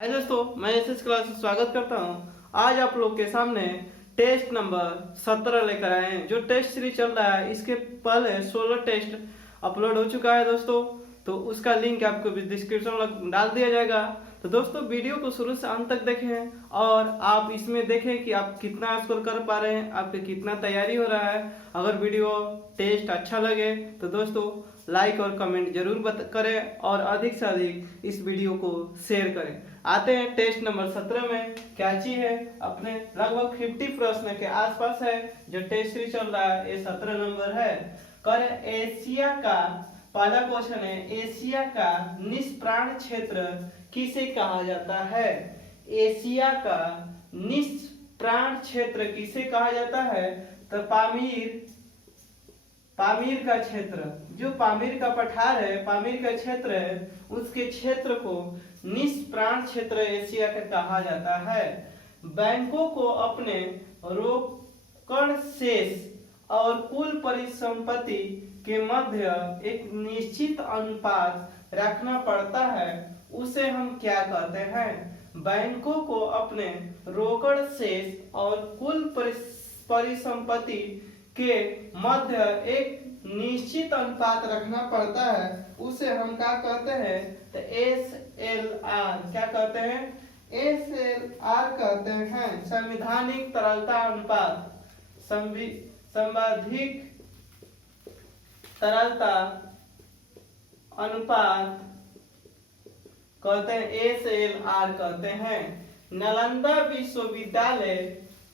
हाय दोस्तों, मैं SS class में स्वागत करता हूं। आज आप लोग के सामने टेस्ट नंबर 17 लेकर आए हैं। जो टेस्ट सीरीज चल रहा है, इसके पहले 16 टेस्ट अपलोड हो चुका है दोस्तों। तो उसका लिंक आपको डिस्क्रिप्शन में डाल दिया जाएगा। तो दोस्तों, वीडियो को शुरू से अंत तक देखें और आप इसमें देखें कि आप कितना स्कोर कर पा रहे हैं, आपके कितना तैयारी हो रहा है। अगर वीडियो टेस्ट अच्छा लगे तो दोस्तों लाइक और कमेंट जरूर करें और अधिक से अधिक इस वीडियो को शेयर करें। आते हैं टेस्ट नंबर 17 में। क्या चीज है, अपने लगभग 50 प्रश्न के आसपास है जो टेस्ट सीरीज चल रहा है। ये 17 नंबर है। कर एशिया का पहला क्वेश्चन है, एशिया का निष्प्राण क्षेत्र किसे कहा जाता है? एशिया का निष्प्राण क्षेत्र किसे कहा जाता है? तो पामीर का क्षेत्र, जो पामीर का पठार है, पामीर का क्षेत्र है, उसके क्षेत्र को निष्प्राण क्षेत्र एशिया का कहा जाता है। बैंकों को अपने रोकड़ शेष और कुल परिसंपत्ति के मध्य एक निश्चित अनुपात रखना पड़ता है, उसे हम क्या कहते हैं? बैंकों को अपने रोकड़ शेष और कुल परिसंपत्ति के मध्य एक निश्चित अनुपात रखना पड़ता है, उसे हम क्या कहते हैं? तो SLR क्या कहते हैं? SLR कहते हैं संवैधानिक तरलता अनुपात। संवैधानिक तरलता अनुपात कहते हैं, SLR कहते हैं। नालंदा विश्वविद्यालय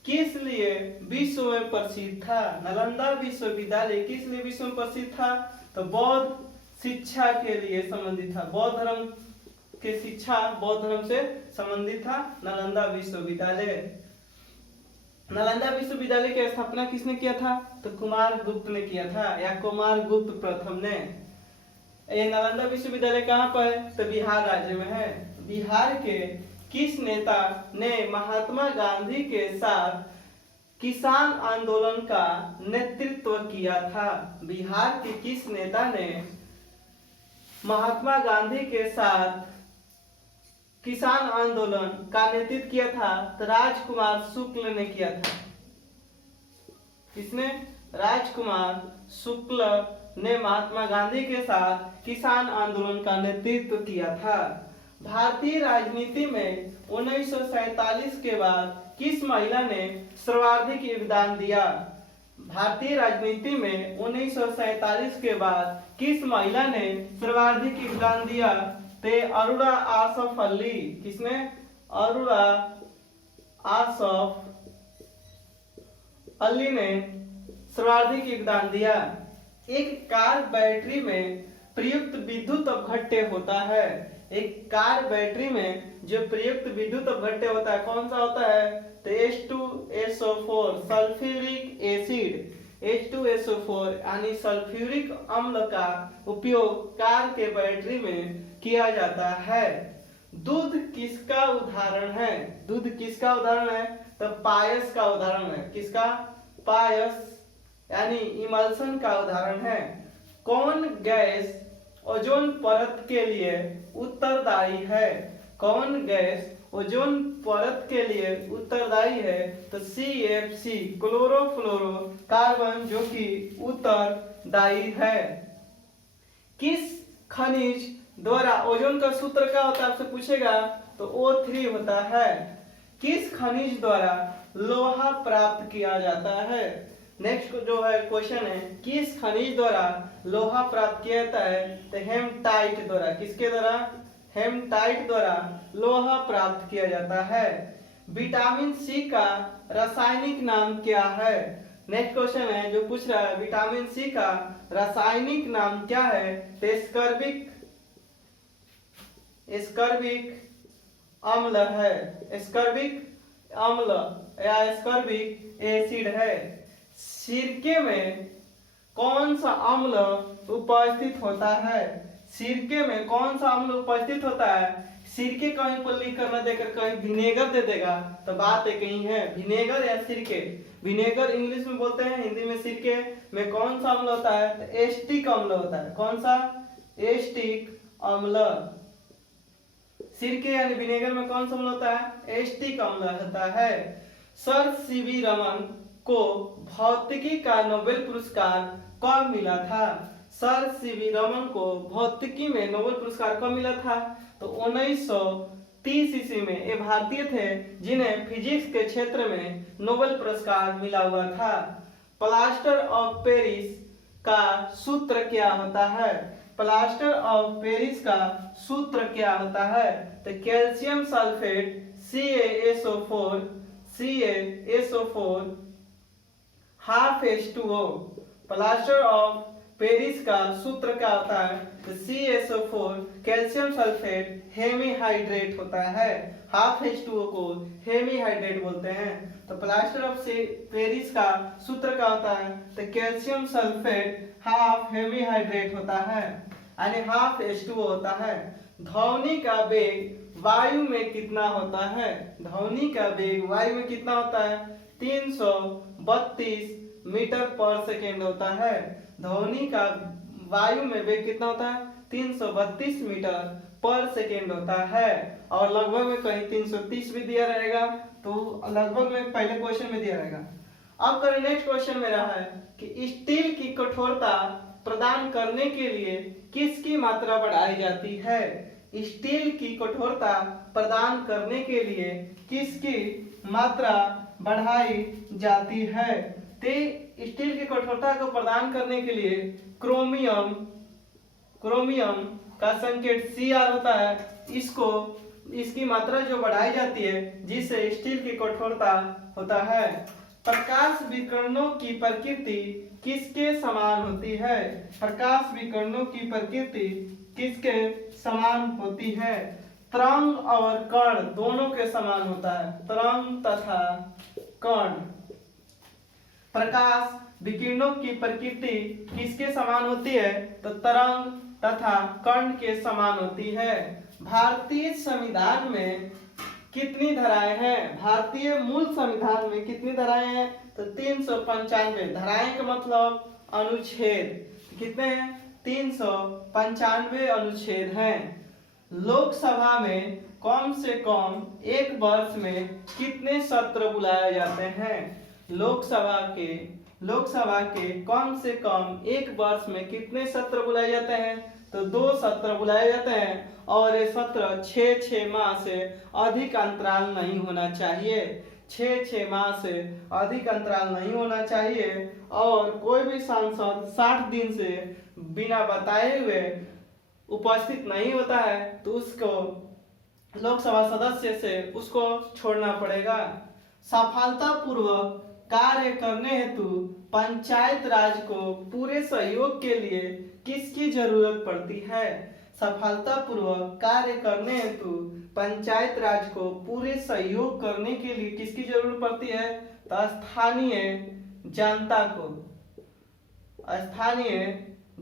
किस लिए विश्व में प्रसिद्ध था? नालंदा विश्वविद्यालय किस लिए विश्व में प्रसिद्ध था? तो बौद्ध शिक्षा के लिए संबंधित था। बौद्ध धर्म के शिक्षा, बौद्ध धर्म से संबंधित था नालंदा विश्वविद्यालय। नालंदा विश्वविद्यालय की स्थापना किसने किया था? तो कुमार गुप्त ने किया था, या कुमार गुप्त प्रथम ने। ये नालंदा विश्वविद्यालय कहाँ पर है? तो बिहार राज्य में है। बिहार के किस नेता ने महात्मा गांधी के साथ किसान आंदोलन का नेतृत्व किया था? बिहार के किस नेता ने महात्मा गांधी के साथ किसान आंदोलन का नेतृत्व किया था? तो राजकुमार शुक्ल ने किया था। किसने? राजकुमार शुक्ल ने महात्मा गांधी के साथ किसान आंदोलन का नेतृत्व किया था। भारतीय राजनीति में 1947 के बाद किस महिला ने सर्वाधिक योगदान दिया? भारतीय राजनीति में 1947 के बाद किस महिला ने सर्वाधिक योगदान दिया? ते अरुणा आसफ अली। किसने? अरुणा आसफ अली ने सर्वाधिक योगदान दिया। एक कार बैटरी में प्रयुक्त विद्युत अपघट्य होता है। एक कार बैटरी में जो प्रयुक्त विद्युत अपघट्य होता है, कौन सा होता है? तो H2SO4 सल्फ्यूरिक एसिड। H2SO4 यानी सल्फ्यूरिक अम्ल का उपयोग कार के बैटरी में किया जाता है। दूध किसका उदाहरण है? दूध किसका उदाहरण है? तो पायस का उदाहरण है। किसका? पायस यानी इमल्सन का उदाहरण है। कौन गैस ओजोन परत के लिए उत्तरदायी है? कौन गैस ओजोन परत के लिए उत्तरदायी है? तो CFC क्लोरोफ्लोरोकार्बन, जो कि उत्तरदायी है। किस खनिज द्वारा, ओजोन का सूत्र क्या होता है आपसे पूछेगा, तो O3 होता है। किस खनिज द्वारा लोहा प्राप्त किया जाता है? नेक्स्ट जो है क्वेश्चन है, किस खनिज द्वारा लोहा प्राप्त किया जाता है? तो हेमटाइट द्वारा। किसके द्वारा? हेमटाइट द्वारा लोहा प्राप्त किया जाता है। विटामिन सी का रासायनिक नाम क्या है? नेक्स्ट क्वेश्चन है जो पूछ रहा है, विटामिन सी का रासायनिक नाम क्या है? तो स्कर्बिक अम्ल है। स्कर्बिक अम्ल या स्कर्बिक एसिड है। सिरके में कौन सा अम्ल उपस्थित होता है? सिरके में कौन सा अम्ल उपस्थित होता है? सिरके कहीं पर लिख कर न देकर कहीं विनेगर दे देगा तो बात एक ही है। विनेगर या सिरके। विनेगर इंग्लिश में बोलते हैं, हिंदी में सिरके में कौन सा अम्ल होता है? तो एस्टिक अम्ल होता है। कौन सा? एस्टिक अम्ल। सिरके यानी विनेगर में कौन सा अम्ल होता है? एसिटिक अम्ल होता है। सर सीवी रमन को भौतिकी का नोबेल पुरस्कार कब मिला था? सर सीवी रमन को भौतिकी में नोबेल पुरस्कार कब मिला था? तो 1930 ईस्वी में। ये भारतीय थे जिन्हें फिजिक्स के क्षेत्र में नोबेल पुरस्कार मिला हुआ था। प्लास्टर ऑफ पेरिस का सूत्र क्या होता है? प्लास्टर ऑफ पेरिस का सूत्र क्या होता है? तो calcium sulphate CaSO4 half H2O। Plaster of Paris का सूत्र क्या होता है? तो CaSO4 कैल्शियम सल्फेट हेमीहाइड्रेट होता है। हाफ H2O को हेमीहाइड्रेट बोलते हैं। तो प्लास्टर ऑफ पेरिस का सूत्र क्या होता है? तो कैल्शियम सल्फेट हाफ हेमीहाइड्रेट होता है, यानी हाफ H2O होता है। ध्वनि का वेग वायु में कितना होता है? ध्वनि का वेग वायु में कितना होता है? 332 मीटर पर सेकेंड होता है। ध्वनि का वायु में वेग कितना होता है? 332 मीटर पर सेकेंड होता है। और लगभग में कहीं 330 भी दिया रहेगा, तो लगभग में पहले क्वेश्चन में दिया रहेगा। अब करें नेक्स्ट क्वेश्चन मेरा है कि स्टील की कठोरता प्रदान करने के लिए किसकी मात्रा बढ़ाई जाती है? स्टील की कठोरता प्रदान करने के लिए किसकी मात्रा बढ़ाई जाती है? ते स्टील की कठोरता को प्रदान करने के लिए क्रोमियम का संकेत Cr होता है। इसकी मात्रा जो बढ़ाई जाती है जिससे स्टील की कठोरता होता है। प्रकाश विकिरणों की प्रकृति किसके समान होती है? प्रकाश विकिरणों की प्रकृति किसके समान होती है? तरंग और कण दोनों के समान होता है। तरंग तथा कण। प्रकाश विकिरणों की प्रकृति किसके समान होती है? तो तरंग तथा कण के समान होती है। भारतीय संविधान में कितनी धाराएं हैं? भारतीय मूल संविधान में कितनी धाराएं हैं? तो 395 धाराएं का मतलब अनुच्छेद। कितने हैं? 395 अनुच्छेद हैं। लोकसभा में कम से कम एक वर्ष में कितने सत्र बुलाए जाते हैं? लोकसभा के कम से कम एक वर्ष में कितने सत्र बुलाए जाते हैं? तो 2 सत्र बुलाए जाते हैं। और ये सत्र 6 माह से अधिक अंतराल नहीं होना चाहिए। 6 माह से अधिक अंतराल नहीं होना चाहिए। और कोई भी सांसद 60 दिन से बिना बताए हुए उपस्थित नहीं होता है तो उसको लोकसभा सदस्य से उसको छोड़ना पड़ेगा। सफलतापूर्वक कार्य करने हेतु पंचायत राज को पूरे सहयोग के लिए किसकी जरूरत पड़ती है? सफलतापूर्वक कार्य करने हेतु पंचायत राज को पूरे सहयोग करने के लिए किसकी जरूरत पड़ती है? तो स्थानीय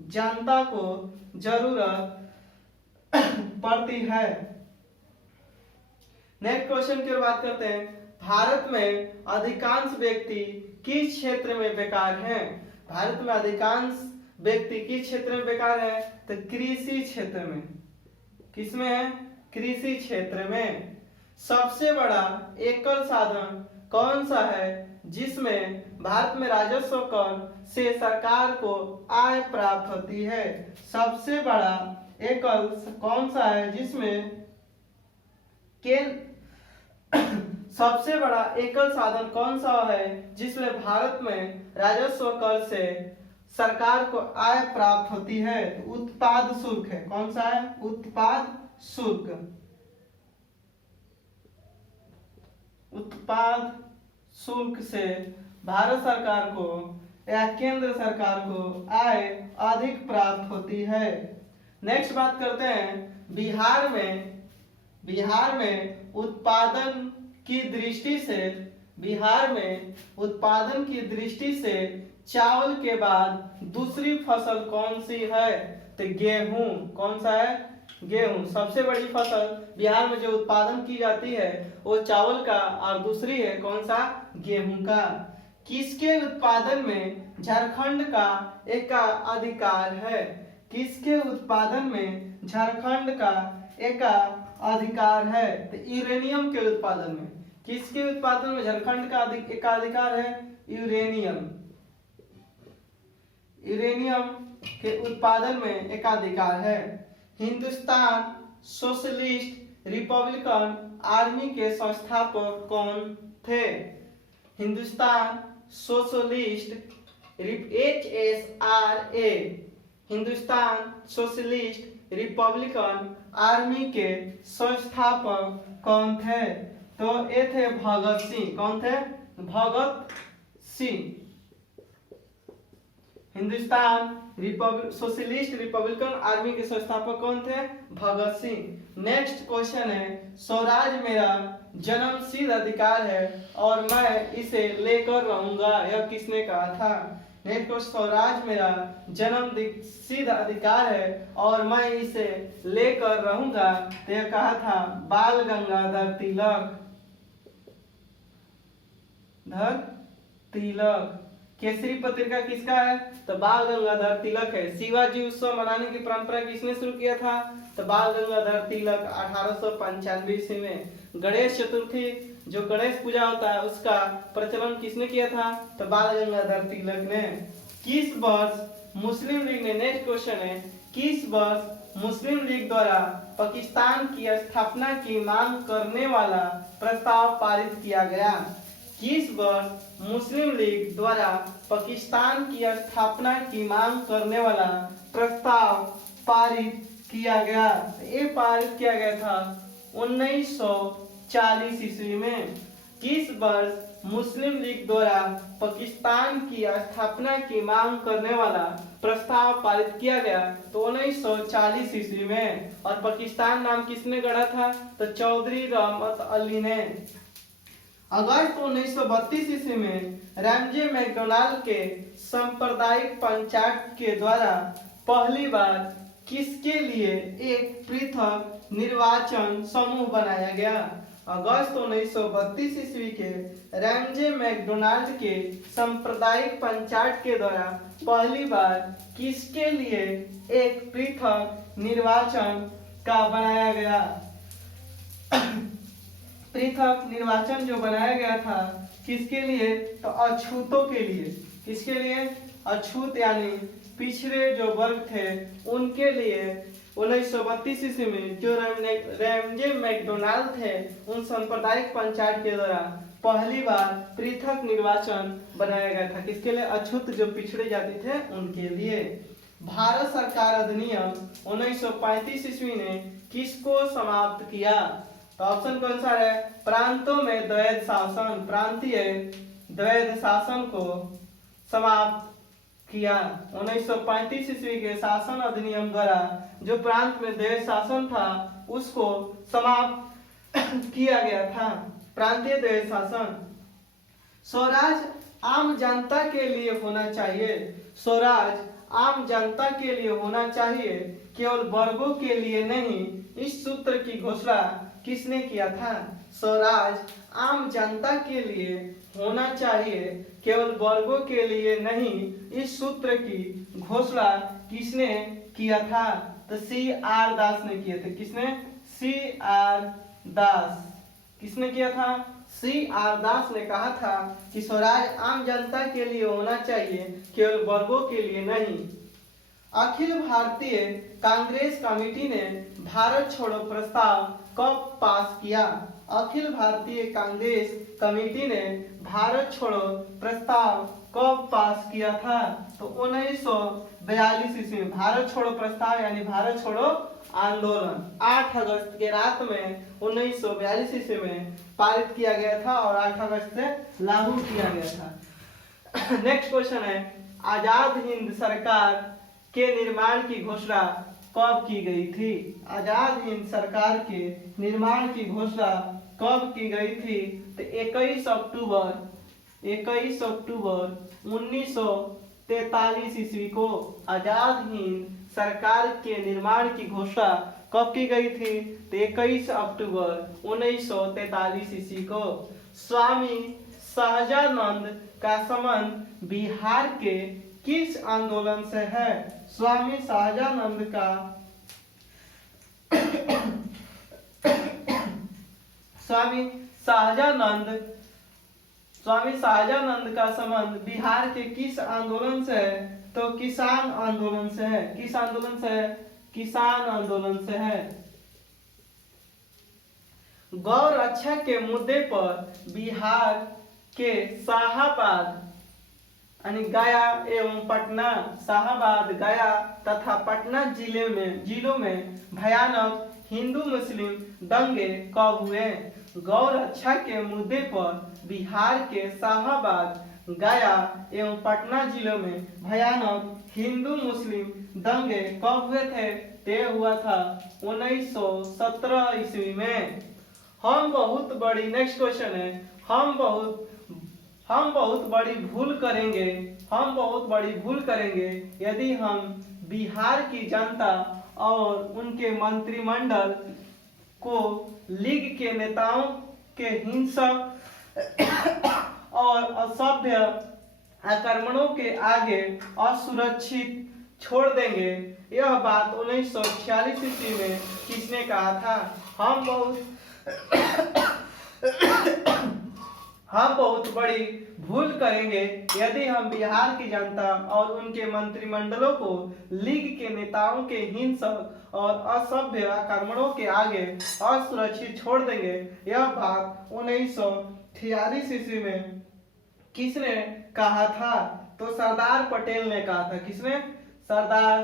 जनता को जरूरत पड़ती है। नेक्स्ट क्वेश्चन की बात करते हैं। भारत में अधिकांश व्यक्ति किस क्षेत्र में बेकार हैं? भारत में अधिकांश व्यक्ति किस क्षेत्र में बेकार है? तो कृषि क्षेत्र में। किसमें है? कृषि क्षेत्र में। सबसे बड़ा एकल साधन कौन सा है जिसमें भारत में राजस्व कर से सरकार को आय प्राप्त होती है? सबसे बड़ा एकल कौन सा है जिसमें सबसे बड़ा एकल साधन कौन सा है जिसमें भारत में राजस्व कर से सरकार को आय प्राप्त होती है? उत्पाद शुल्क है। कौन सा है? उत्पाद शुल्क। उत्पाद शुल्क से भारत सरकार को या केंद्र सरकार को आय अधिक प्राप्त होती है। नेक्स्ट बात करते हैं। बिहार में उत्पादन की दृष्टि से चावल के बाद दूसरी फसल कौन सी है? तो गेहूं। कौन सा है? गेहूं। सबसे बड़ी फसल बिहार में जो उत्पादन की जाती है वो चावल का, और दूसरी है कौन सा? गेहूं का। किसके उत्पादन में झारखंड का एकाधिकार है? किसके उत्पादन में झारखंड का अधिकार है। तो यूरेनियम के उत्पादन में, किसके उत्पादन में झारखंड का एकाधिकार है? यूरेनियम के उत्पादन में एकाधिकार है। हिंदुस्तान सोशलिस्ट रिपब्लिकन आर्मी के संस्थापक कौन थे? Hindustan socialist HSRA Hindustan Socialist Republican Army के संस्थापक कौन थे? तो ये थे भगत सिंह। कौन थे? Bhagat Singh. Hindustan Socialist Republican Army के संस्थापक कौन थे? भगत सिंह। नेक्स्ट क्वेश्चन है, स्वराज मेरा जन्मसिद्ध अधिकार है और मैं इसे लेकर रहूंगा, यह किसने कहा था? नेक्स्ट क्वेश्चन, स्वराज मेरा जन्मसिद्ध अधिकार है और मैं इसे लेकर रहूंगा, तो यह कहा था बाल गंगाधर तिलक। केसरी पत्रिका किसका है? तो बाल गंगाधर तिलक है। शिवाजी उत्सव मनाने की परंपरा किसने शुरू किया था? तो बाल गंगाधर तिलक 1895 ईस्वी में। गणेश चतुर्थी जो गणेश पूजा होता है उसका प्रचलन किसने किया था? तो बाल गंगाधर तिलक ने। किस वर्ष मुस्लिम लीग ने, नेक्स्ट क्वेश्चन है, किस वर्ष मुस्लिम लीग द्वारा पाकिस्तान की स्थापना की मांग करने वाला प्रस्ताव पारित किया गया? किस वर्ष मुस्लिम लीग द्वारा पाकिस्तान की स्थापना की मांग करने वाला प्रस्ताव पारित किया गया? ये पारित किया गया था 1940 ईस्वी में। किस वर्ष मुस्लिम लीग द्वारा पाकिस्तान की स्थापना की मांग करने वाला प्रस्ताव पारित किया गया? तो 1940 ईस्वी में। और पाकिस्तान नाम किसने गढ़ा था? तो चौधरी रहमत अली ने। अगस्त 1932 ईस्वी में रैमजे मैकडोनाल्ड के सांप्रदायिक पंचायत के द्वारा पहली बार किसके लिए एक पृथक निर्वाचन समूह बनाया गया? अगस्त 1932 ईस्वी के रैमजे मैकडोनाल्ड के सांप्रदायिक पंचायत के द्वारा पहली बार किसके लिए एक पृथक निर्वाचन का बनाया गया? पृथक निर्वाचन जो बनाया गया था किसके लिए? तो अछूतों के लिए। किसके लिए? अछूत यानी पिछड़े जो वर्ग थे उनके लिए 1932 ईस्वी में जो रैमजे मैकडोनाल्ड थे उन सांप्रदायिक पंचायत के द्वारा पहली बार पृथक निर्वाचन बनाया गया था। किसके लिए? अछूत जो पिछड़े जाति थे उनके लिए। भारत सरकार अधिनियम 1935 ईस्वी ने किसको समाप्त किया? तो ऑप्शन कौन सा है? प्रांतों में द्वैध शासन, प्रांतीय द्वैध शासन को समाप्त किया। 1935 ईस्वी के शासन अधिनियम द्वारा जो प्रांत में द्वैध शासन था उसको समाप्त किया गया था, प्रांतीय द्वैध शासन। स्वराज आम जनता के लिए होना चाहिए। स्वराज आम जनता के लिए होना चाहिए, केवल वर्गों के लिए नहीं। इस सूत्र की घोषणा किसने किया था? स्वराज आम जनता के लिए होना चाहिए, केवल वर्गों के लिए नहीं। इस सूत्र की घोषणा किसने किया था? तो CR दास ने किए थे। किसने? CR दास। किसने किया था? CR दास ने कहा था कि स्वराज आम जनता के लिए होना चाहिए, केवल वर्गों के लिए नहीं। अखिल भारतीय कांग्रेस कमेटी ने भारत छोड़ो प्रस्ताव कब पास किया? अखिल भारतीय कांग्रेस कमेटी ने भारत छोड़ो प्रस्ताव कब पास किया था? तो 1942 ईस्वी में। भारत छोड़ो प्रस्ताव यानी भारत छोड़ो आंदोलन 8 अगस्त के रात में 1942 ईस्वी में पारित किया गया था और 8 अगस्त से लागू किया गया था। नेक्स्ट क्वेश्चन है, आजाद हिंद सरकार के निर्माण की घोषणा कब की गई थी? आजाद हिंद सरकार के निर्माण की घोषणा कब की गई थी? तो 21 अक्टूबर 1943 ईस्वी को आजाद हिंद सरकार के निर्माण की घोषणा कब की गई थी? तो 21 अक्टूबर 1943 ईस्वी को। स्वामी सहजानंद का संबंध बिहार के किस आंदोलन से है? स्वामी सहजानंद का स्वामी शाहजानंद स्वामी शाहजानंद का संबंध बिहार के किस आंदोलन से है? तो किसान आंदोलन से है। किस आंदोलन से है? किसान आंदोलन से है। गौ रक्षा के मुद्दे पर बिहार के शाहाबाद यानी गया एवं पटना, शाहाबाद, गया तथा पटना जिलों में भयानक हिंदू मुस्लिम दंगे कब हुए? गौ रक्षा के मुद्दे पर बिहार के शाहाबाद, गया एवं पटना जिलों में भयानक हिंदू मुस्लिम दंगे कब हुए थे? ये हुआ था 1917 ईस्वी में। हम बहुत बड़ी नेक्स्ट क्वेश्चन है, हम बहुत बड़ी भूल करेंगे, हम बहुत बड़ी भूल करेंगे यदि हम बिहार की जनता और उनके मंत्रिमंडल को लीग के नेताओं के हिंसक और असभ्य आक्रमणों के आगे असुरक्षित छोड़ देंगे। यह बात 1946 ईस्वी में किसने कहा था? हम बहुत बड़ी भूल करेंगे यदि हम बिहार की जनता और उनके मंत्रिमंडलों को लीग के नेताओं के हिंसक और असभ्य आक्रमणों के आगे असुरक्षित छोड़ देंगे। यह बात 1946 ईस्वी में किसने कहा था? तो सरदार पटेल ने कहा था। किसने? सरदार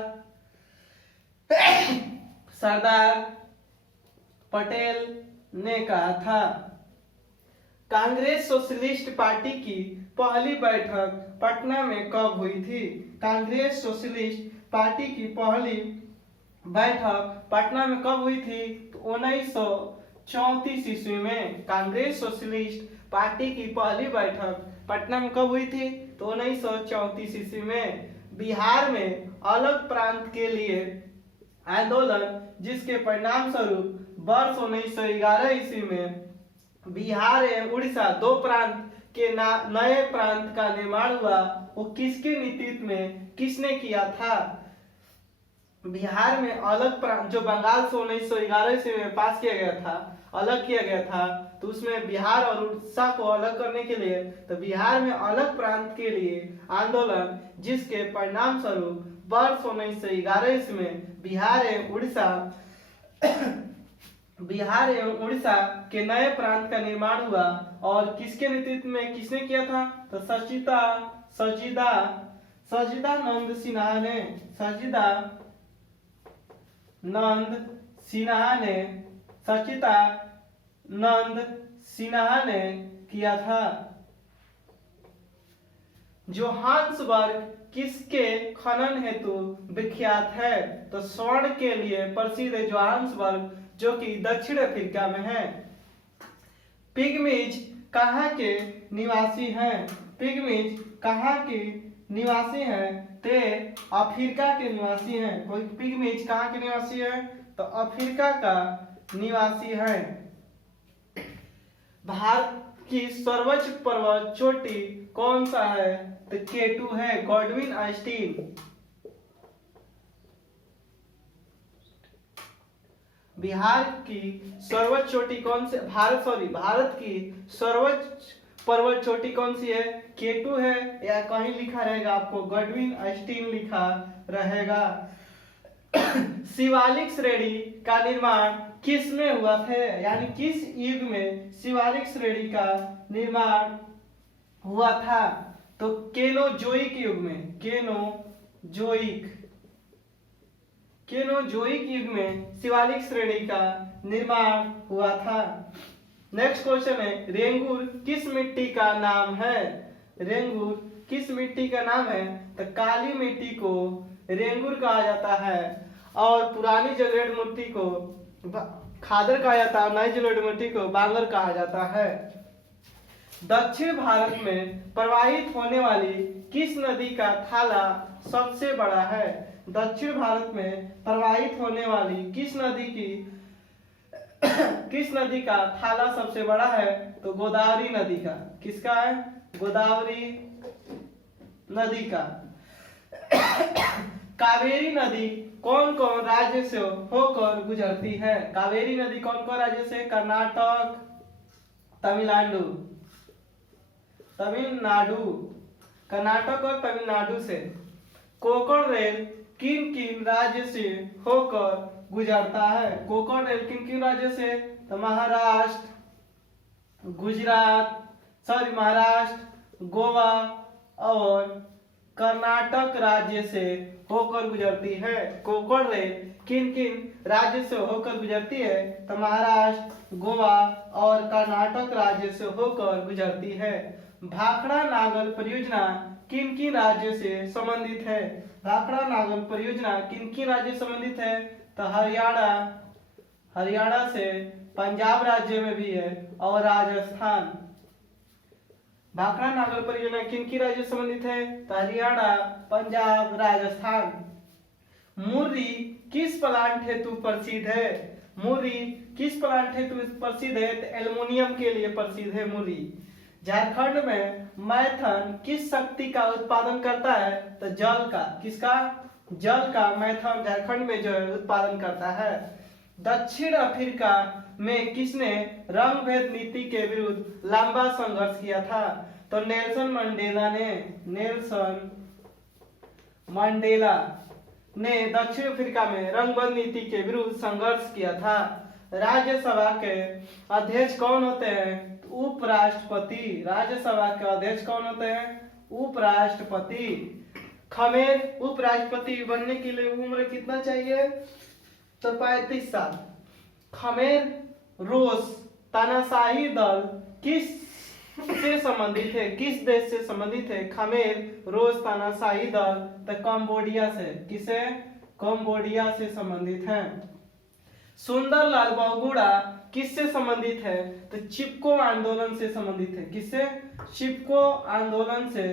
पटेल ने कहा था। कांग्रेस सोशलिस्ट पार्टी की पहली बैठक पटना में कब हुई थी? कांग्रेस सोशलिस्ट पार्टी की पहली बैठक पटना में कब हुई थी? तो 1934 ईस्वी में। कांग्रेस सोशलिस्ट पार्टी की पहली बैठक पटना में कब हुई थी? तो 1934 ईस्वी में। बिहार में अलग प्रांत के लिए आंदोलन, जिसके परिणाम स्वरूप वर्ष 1911 ईस्वी में बिहार एवं उड़ीसा दो प्रांत के नए प्रांत का निर्माण हुआ, वो किसके नेतृत्व में किसने किया था? बिहार में अलग प्रांत जो बंगाल से 1911 ईस्वी में पास किया गया था, अलग किया गया था, तो उसमें बिहार और उड़ीसा को अलग करने के लिए तो बिहार में अलग प्रांत के लिए आंदोलन, जिसके परिणाम स्वरूप वर्ष 1911 ईस्वी में बिहार एवं उड़ीसा के नए प्रांत का निर्माण हुआ। और किसके नेतृत्व में किसने किया था? तो सचिदानंद सिन्हा ने किया था। जोहान्सबर्ग किसके खनन हेतु विख्यात है? तो स्वर्ण के लिए प्रसिद्ध है जोहान्सबर्ग, जो कि दक्षिण अफ्रीका में है। पिग्मीज कहाँ के निवासी हैं? पिग्मीज कहाँ के निवासी हैं? ते अफ्रीका के निवासी हैं। कोई पिग्मीज कहाँ के निवासी है? तो अफ्रीका का निवासी है। भारत की सर्वोच्च पर्वत चोटी कौन सा है? तो K2 है, गॉडविन आइंस्टीन। बिहार की सर्वोच्च चोटी कौन से? भारत की सर्वोच्च पर्वत चोटी कौन सी है? K2 है, या कहीं लिखा रहेगा आपको गॉडविन आइंस्टीन लिखा रहेगा। शिवालिक श्रेणी का निर्माण किस में हुआ था? यानी किस युग में शिवालिक श्रेणी का निर्माण हुआ था? तो केनोजोइक युग में। केनोजोइक युग में शिवालिक श्रेणी का निर्माण हुआ था। नेक्स्ट क्वेश्चन है, रेंगुर किस मिट्टी का नाम है? रेंगुर किस मिट्टी का नाम है? तो काली मिट्टी को रेंगुर कहा जाता है, और पुरानी जलोढ़ मिट्टी को खादर कहा जाता है, नई जलोढ़ मिट्टी को बांगर कहा जाता है। दक्षिण भारत में प्रवाहित होने वाली किस नदी का थाला सबसे बड़ा है? दक्षिण भारत में प्रवाहित होने वाली किस नदी का थाला सबसे बड़ा है? तो गोदावरी नदी का। किसका है? गोदावरी नदी का। कावेरी नदी कौन कौन राज्य से होकर गुजरती है? कावेरी नदी कौन कौन राज्य से? कर्नाटक, तमिलनाडु, तमिलनाडु, कर्नाटक और तमिलनाडु से। कोंकण रेल किन किन राज्य से होकर गुजरता है? कोंकण रेल किन किन राज्य से? तो महाराष्ट्र, महाराष्ट्र, गोवा और कर्नाटक राज्य से होकर गुजरती है। कोंकण रेल किन किन राज्य से होकर गुजरती है? तो महाराष्ट्र, गोवा और कर्नाटक राज्य से होकर गुजरती है। भाखड़ा नागल परियोजना किन किन राज्य से संबंधित है? भाखड़ा नागल परियोजना किन किन राज्य से संबंधित है? तो हरियाणा से, पंजाब राज्य में भी है और राजस्थान। भाखड़ा नागल परियोजना किन किन राज्य से संबंधित है? तो हरियाणा, पंजाब, राजस्थान। मुर्री किस प्लांट हेतु प्रसिद्ध है? मुर्री किस प्लांट हेतु प्रसिद्ध है? तो एल्युमिनियम के लिए प्रसिद्ध है मुर्री। झारखंड में मैथन किस शक्ति का उत्पादन करता है? तो जल का। किसका? जल का मैथन झारखंड में जो है उत्पादन करता है। दक्षिण अफ्रीका में किसने रंग भेद नीति के विरुद्ध लंबा संघर्ष किया था? तो नेल्सन मंडेला ने दक्षिण अफ्रीका में रंगभेद नीति के विरुद्ध संघर्ष किया था। राज्यसभा के अध्यक्ष कौन होते हैं? उपराष्ट्रपति। राज्यसभा के अध्यक्ष कौन होते हैं? उपराष्ट्रपति। खमेर उपराष्ट्रपति बनने के लिए उम्र कितना चाहिए? तो 35 साल। खमेर रोस तानाशाही दल किस से संबंधित है? किस देश से संबंधित है? खमेर रोस तानाशाही दल तो कंबोडिया से। किसे? कंबोडिया से संबंधित है। सुंदरलाल बहुगुणा किससे संबंधित है? तो चिपको आंदोलन से संबंधित है। किससे? चिपको आंदोलन से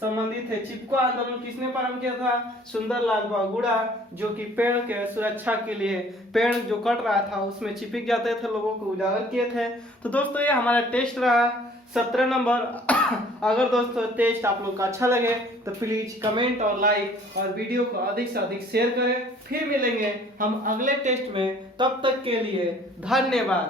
संबंधित है। चिपको आंदोलन किसने प्रारंभ किया था? सुंदरलाल बहुगुणा, जो कि पेड़ के सुरक्षा के लिए, पेड़ जो कट रहा था उसमें चिपक जाते थे, लोगों को उजागर किए थे। तो दोस्तों ये हमारा टेस्ट रहा 17 नंबर। अगर दोस्तों टेस्ट आप लोग का अच्छा लगे तो प्लीज कमेंट और लाइक और वीडियो को अधिक से अधिक शेयर करें। फिर मिलेंगे हम अगले टेस्ट में, तब तक के लिए धन्यवाद।